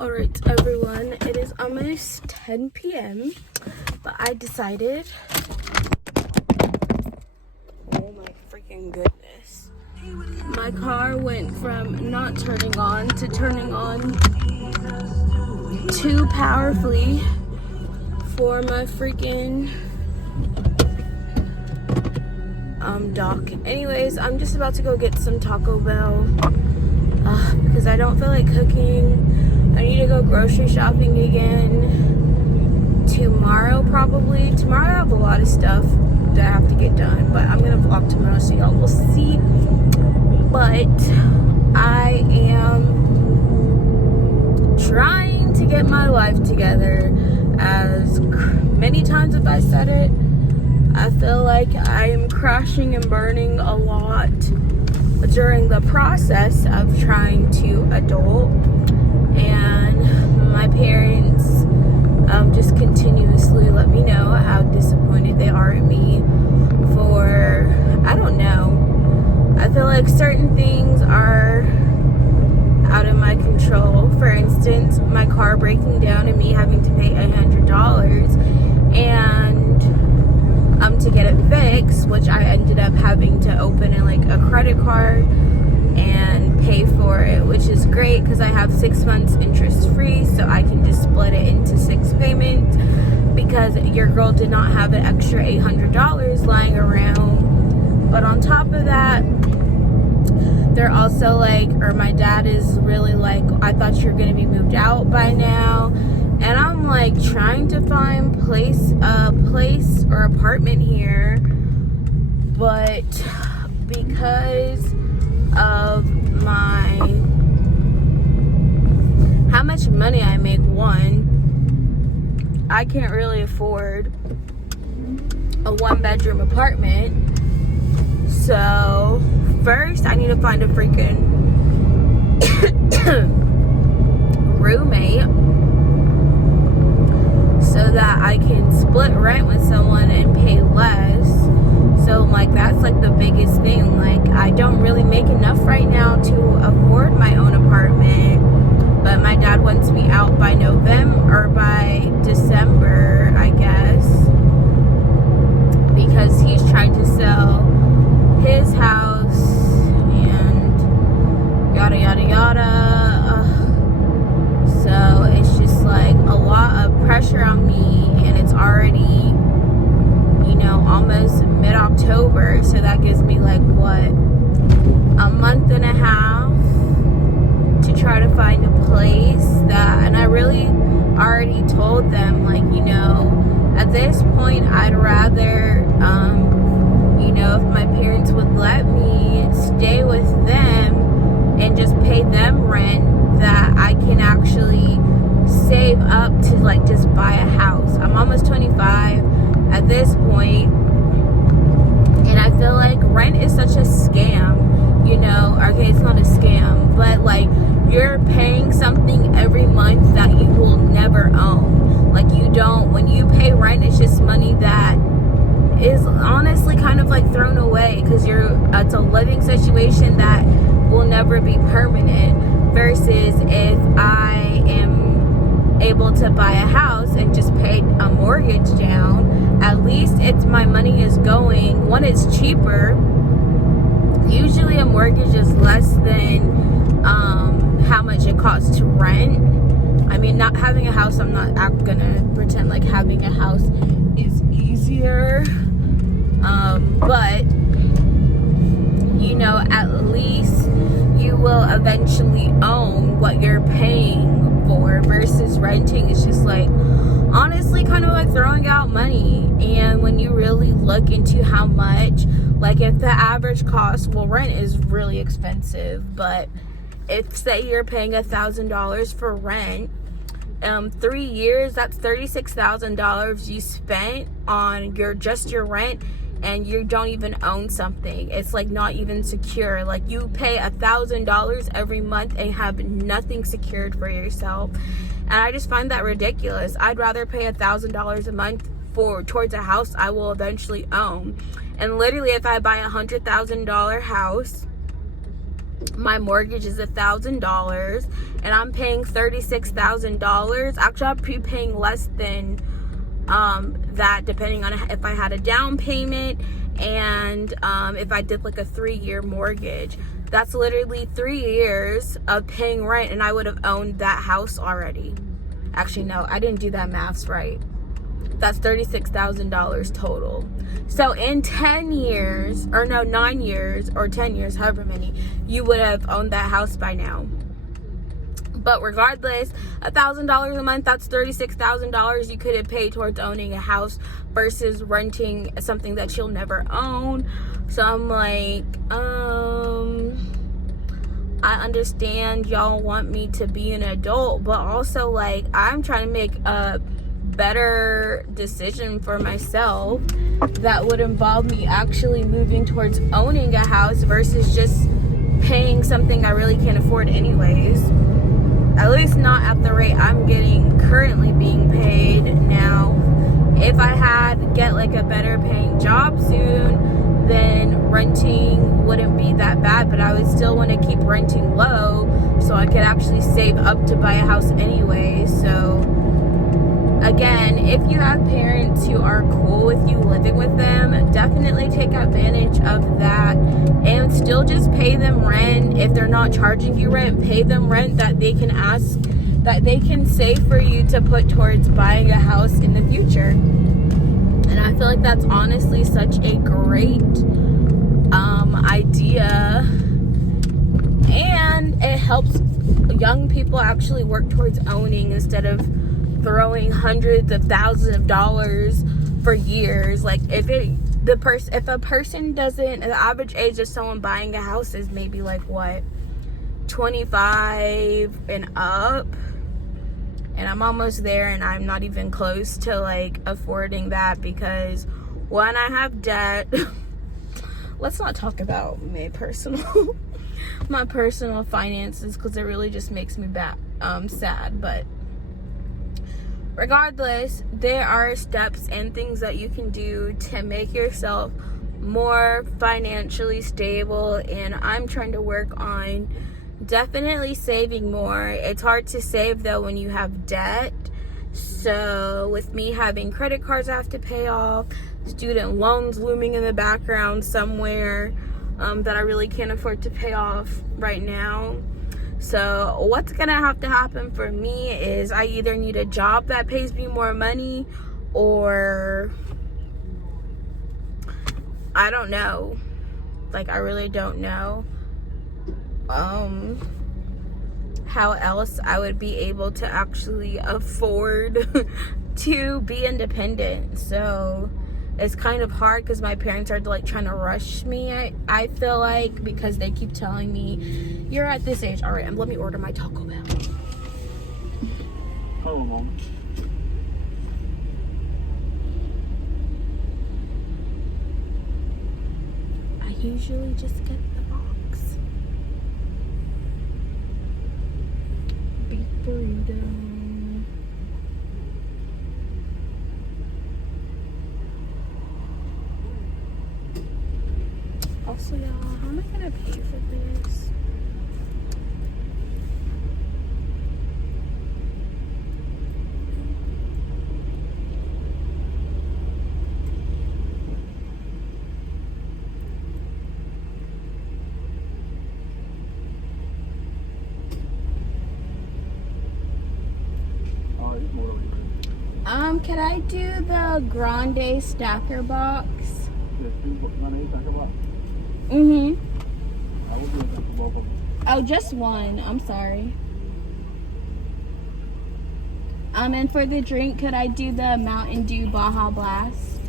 Alright everyone, it is almost 10 p.m. but I decided, oh my freaking goodness, my car went from not turning on to turning on too powerfully for my freaking dock. Anyways, I'm just about to go get some Taco Bell because I don't feel like cooking. I need to go grocery shopping again tomorrow probably. Tomorrow I have a lot of stuff that I have to get done, but I'm gonna vlog tomorrow so y'all will see. But I am trying to get my life together. As many times as I said it, I feel like I am crashing and burning a lot during the process of trying to adult, and my parents just continuously let me know how disappointed they are in me for, I don't know, I feel like certain things are out of my control. For instance, my car breaking down and me having to pay $100 and to get it fixed, which I ended up having to open a credit card and pay for it, which is great because I have 6 months interest free, so I can just split it into 6 payments because your girl did not have an extra $800 lying around. But on top of that, they're also or my dad is really I thought you're gonna be moved out by now. And I'm trying to find a place or apartment here, but because of how much money I make, I can't really afford a 1-bedroom apartment. So first I need to find a freaking roommate so that I can split rent with someone and pay less. So that's the biggest thing. I don't really make enough right now to afford my own apartment, but my dad wants me out by November or by December, I guess, because he's trying to sell his house and yada yada yada. So it's just a lot of pressure on me, and it's already almost mid-October, so that gives me a month and a half to try to find a place that, and I really already told them at this point I'd rather if my parents would let me stay with them and just pay them rent, that I can actually save up to just buy a house. I'm almost 25 at this point, and I feel rent is such a scam, okay, it's not a scam, but you're paying something every month that you will never own. When you pay rent, it's just money that is honestly kind of thrown away because it's a living situation that will never be permanent, versus if I am able to buy a house and just pay a mortgage down, at least my money is going. One, it's cheaper. Usually a mortgage is less than how much it costs to rent. I mean, not having a house, I'm not gonna pretend having a house is easier, but at least you will eventually own what you're paying for, versus renting is just honestly kind of throwing out money. And when you really look into how much, if the average cost, rent is really expensive, but if say you're paying $1,000 for rent, 3 years, that's $36,000 you spent on your rent, and you don't even own something. It's not even secure. You pay $1,000 every month and have nothing secured for yourself, and I just find that ridiculous. I'd rather pay $1,000 a month towards a house I will eventually own. And literally, if I buy $100,000 house, my mortgage is $1,000 and I'm paying $36,000. Actually, I'd be paying less than that, depending on if I had a down payment and if I did like a 3-year mortgage. That's literally 3 years of paying rent, and I would have owned that house already. Actually, no, I didn't do that maths right. That's $36,000 total. So in 10 years, or no, 9 years, or 10 years, however many, you would have owned that house by now. But regardless, $1,000 a month, that's $36,000 you could have paid towards owning a house versus renting something that you'll never own. So I'm like, I understand y'all want me to be an adult, but also like I'm trying to make a better decision for myself that would involve me actually moving towards owning a house versus just paying something I really can't afford anyways. At least not at the rate I'm currently being paid now. If I had get like a better paying job soon, then renting wouldn't be that bad, but I would still want to keep renting low so I could actually save up to buy a house anyway. So again, if you have parents who are cool with you living with them, definitely take advantage of that and still just pay them rent. If they're not charging you rent, pay them rent that they can save for you to put towards buying a house in the future. And I feel like that's honestly such a great idea, and it helps young people actually work towards owning instead of throwing hundreds of thousands of dollars for years. Like if a person doesn't, the average age of someone buying a house is maybe like what, 25 and up, and I'm almost there, and I'm not even close to like affording that because when I have debt. Let's not talk about my personal finances because it really just makes me sad. But regardless, there are steps and things that you can do to make yourself more financially stable, and I'm trying to work on definitely saving more. It's hard to save though when you have debt. So with me having credit cards I have to pay off, student loans looming in the background somewhere that I really can't afford to pay off right now. So what's gonna have to happen for me is I either need a job that pays me more money, or I don't know. Like, I really don't know how else I would be able to actually afford to be independent. So it's kind of hard because my parents are like trying to rush me, I feel like, because they keep telling me, you're at this age. All right, let me order my Taco Bell. Hold on a moment. I usually just get the box. Beef burrito. Also, y'all, how am I gonna pay for this? Could I do the grande stacker box? Mm-hmm. Oh, just one. I'm sorry. And for the drink, could I do the Mountain Dew Baja Blast?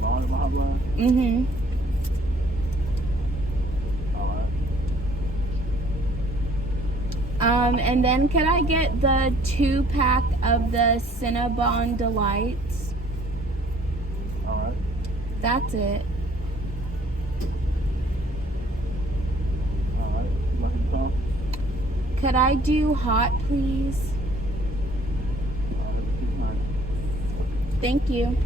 Baja Blast? Mm-hmm. And then could I get the 2-pack of the Cinnabon Delights? Alright. That's it. Alright. Lucky Tom. Could I do hot, please? Thank you.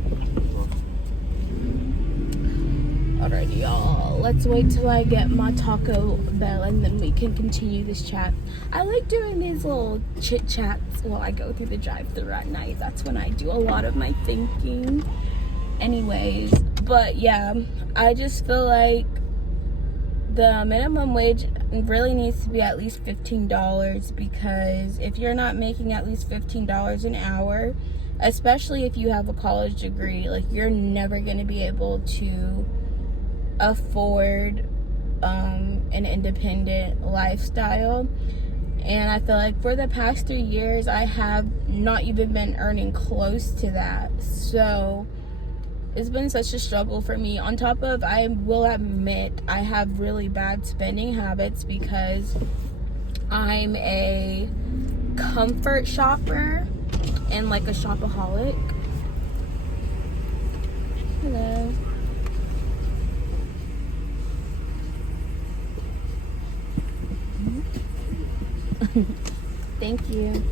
Alrighty, y'all. Let's wait till I get my Taco Bell and then we can continue this chat. I like doing these little chit chats while I go through the drive-thru at night. That's when I do a lot of my thinking. Anyways, but yeah, I just feel like the minimum wage really needs to be at least $15, because if you're not making at least $15 an hour, especially if you have a college degree, like, you're never going to be able to afford an independent lifestyle. And I feel like for the past 3 years, I have not even been earning close to that. So it's been such a struggle for me. On top of, I will admit, I have really bad spending habits because I'm a comfort shopper and like a shopaholic. Hello. Thank you.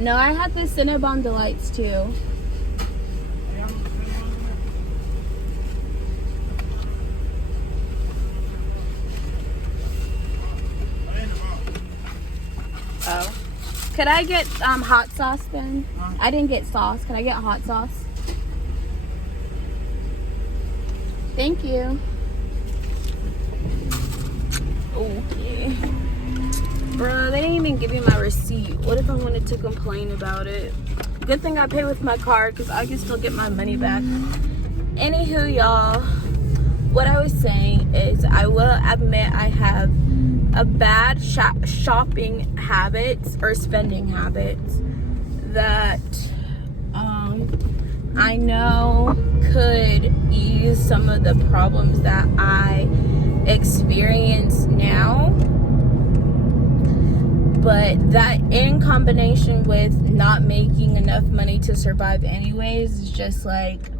No, I had the Cinnabon Delights too. Oh. Could I get hot sauce then? I didn't get sauce. Can I get hot sauce? Thank you. Okay. Bro, they didn't even give me my receipt. What if I wanted to complain about it? Good thing I pay with my card because I can still get my money back. Anywho, y'all, what I was saying is I will admit I have a bad shopping habits or spending habits that I know could ease some of the problems that I experience now. But that, in combination with not making enough money to survive anyways, is just like,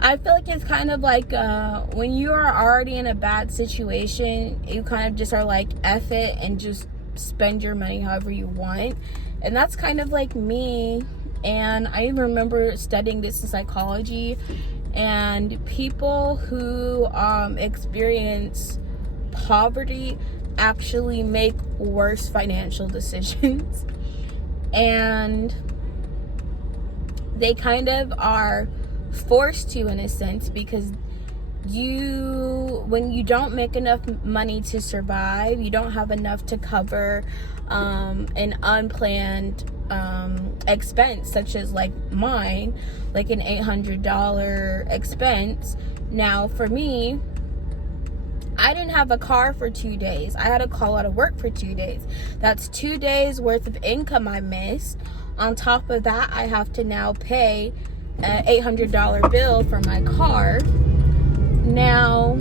I feel like it's kind of like when you are already in a bad situation, you kind of just are like, F it and just spend your money however you want. And that's kind of like me. And I even remember studying this in psychology, and people who experience poverty actually make worse financial decisions. And they kind of are forced to, in a sense, because when you don't make enough money to survive, you don't have enough to cover an unplanned expense, such as like mine, like an $800 expense. Now for me, I didn't have a car for 2 days. I had to call out of work for 2 days. That's 2 days worth of income I missed. On top of that, I have to now pay an $800 bill for my car. Now,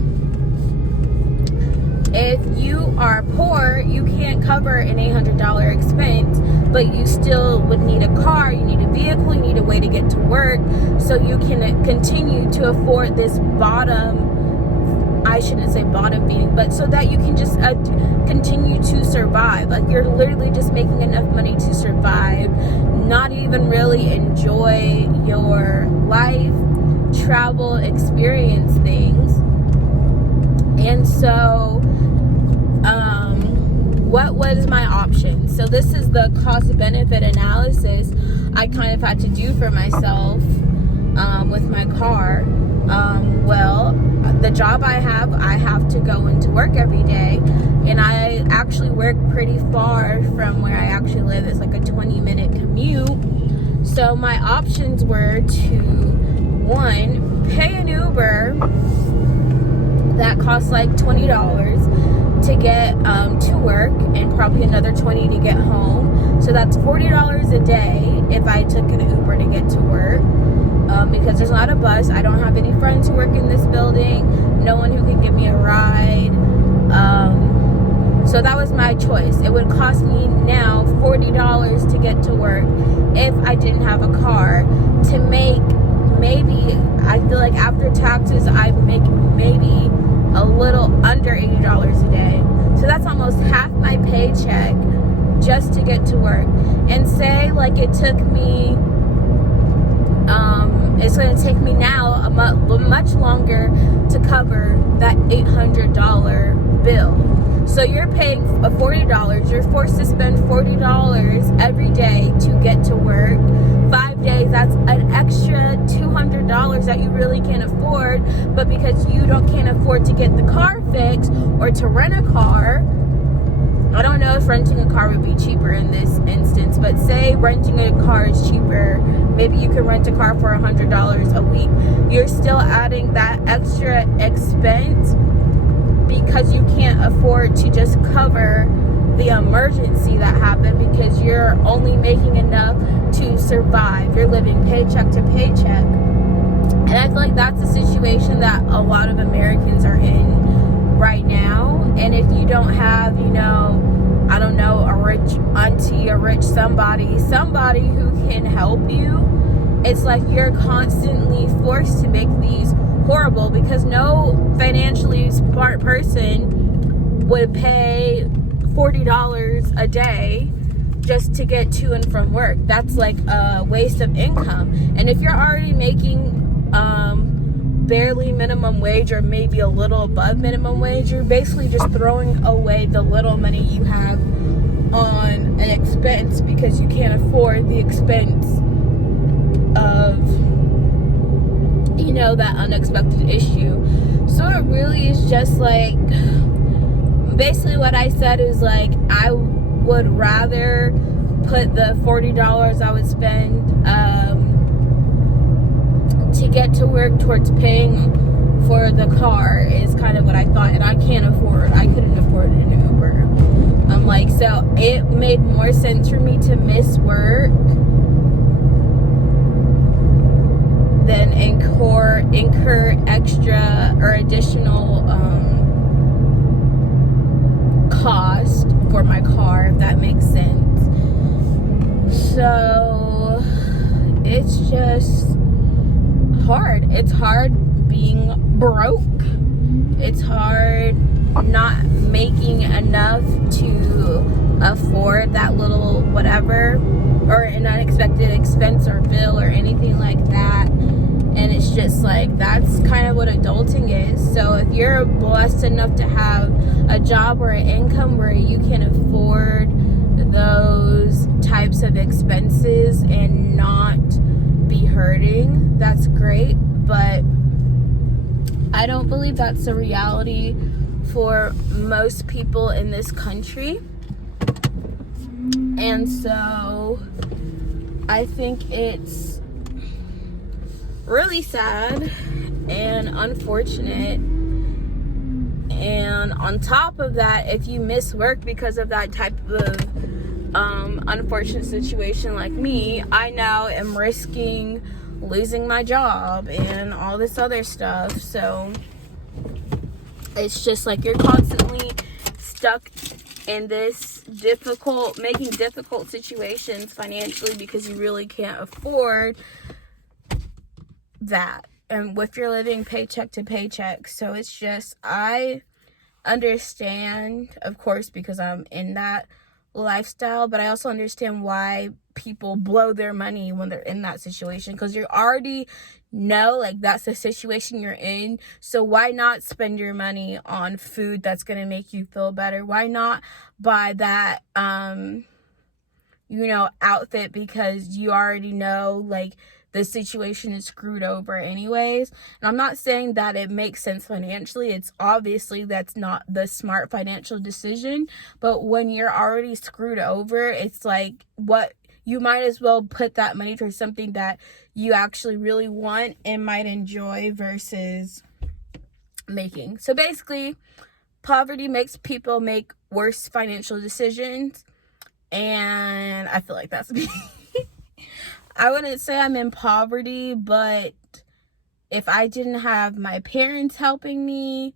if you are poor, you can't cover an $800 expense, but you still would need a car, you need a vehicle, you need a way to get to work, so you can continue to afford this I shouldn't say bottom feeding, but so that you can just continue to survive. Like, you're literally just making enough money to survive, not even really enjoy your life, travel, experience things. And so, what was my option? So this is the cost-benefit analysis I kind of had to do for myself with my car. Well, the job I have to go into work every day, and I actually work pretty far from where I actually live. It's like a 20-minute commute. So my options were to, one, pay an Uber that costs like $20 to get to work, and probably another $20 to get home. So that's $40 a day if I took an Uber to get to work. Because there's not a bus. I don't have any friends who work in this building. No one who can give me a ride. So that was my choice. It would cost me now $40 to get to work if I didn't have a car, to make maybe, I feel like after taxes, I make maybe a little under $80 a day. So that's almost half my paycheck just to get to work. And say like it took me, it's going to take me now much longer to cover that $800 bill. So you're paying $40. You're forced to spend $40 every day to get to work. 5 days, that's an extra $200 that you really can't afford. But because you can't afford to get the car fixed or to rent a car, I don't know if renting a car would be cheaper in this instance, but say renting a car is cheaper. Maybe you can rent a car for $100 a week. You're still adding that extra expense because you can't afford to just cover the emergency that happened, because you're only making enough to survive. You're living paycheck to paycheck. And I feel like that's a situation that a lot of Americans are in right now. And if you don't have, I don't know, a rich auntie, a rich somebody who can help you, it's like you're constantly forced to make these horrible, because no financially smart person would pay $40 a day just to get to and from work. That's like a waste of income. And if you're already making barely minimum wage, or maybe a little above minimum wage, you're basically just throwing away the little money you have on an expense, because you can't afford the expense of that unexpected issue. So it really is just like, basically what I said is like, I would rather put the $40 I would spend to get to work towards paying for the car, is kind of what I thought. And I couldn't afford an Uber. So it made more sense for me to miss work than incur extra or additional cost for my car, if that makes sense. So it's just hard. It's hard being broke. It's hard not making enough to afford that little whatever, or an unexpected expense or bill or anything like that. And it's just like, that's kind of what adulting is. So if you're blessed enough to have a job or an income where you can afford those types of expenses and not be hurting, that's great. But I don't believe that's the reality for most people in this country. And so I think it's really sad and unfortunate. And on top of that, if you miss work because of that type of unfortunate situation like me, I now am risking losing my job and all this other stuff. So it's just like you're constantly stuck in this making difficult situations financially, because you really can't afford that. And if you're living paycheck to paycheck. So it's just, I understand, of course, because I'm in that lifestyle, but I also understand why people blow their money when they're in that situation, because you already know like that's the situation you're in. So why not spend your money on food that's going to make you feel better? Why not buy that outfit, because you already know like the situation is screwed over anyways. And I'm not saying that it makes sense financially. It's obviously that's not the smart financial decision. But when you're already screwed over, it's like, what you might as well put that money towards something that you actually really want and might enjoy versus making. So basically, poverty makes people make worse financial decisions, and I feel like that's me. I wouldn't say I'm in poverty, but if I didn't have my parents helping me,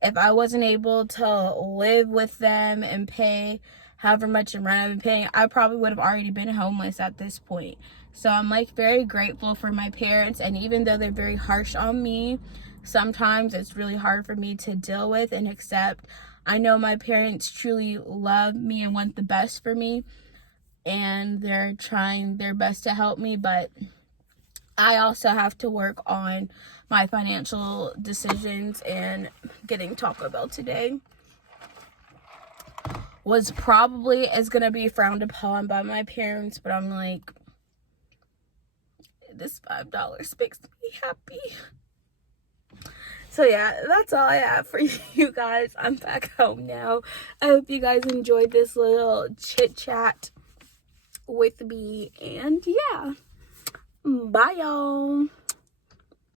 if I wasn't able to live with them and pay however much in rent I've been paying, I probably would have already been homeless at this point. So I'm like very grateful for my parents, and even though they're very harsh on me, sometimes it's really hard for me to deal with and accept. I know my parents truly love me and want the best for me, and they're trying their best to help me, but I also have to work on my financial decisions. And getting Taco Bell today was probably is going to be frowned upon by my parents, but I'm like, this $5 makes me happy. So yeah, that's all I have for you guys. I'm back home now. I hope you guys enjoyed this little chit chat with me, and yeah, bye y'all.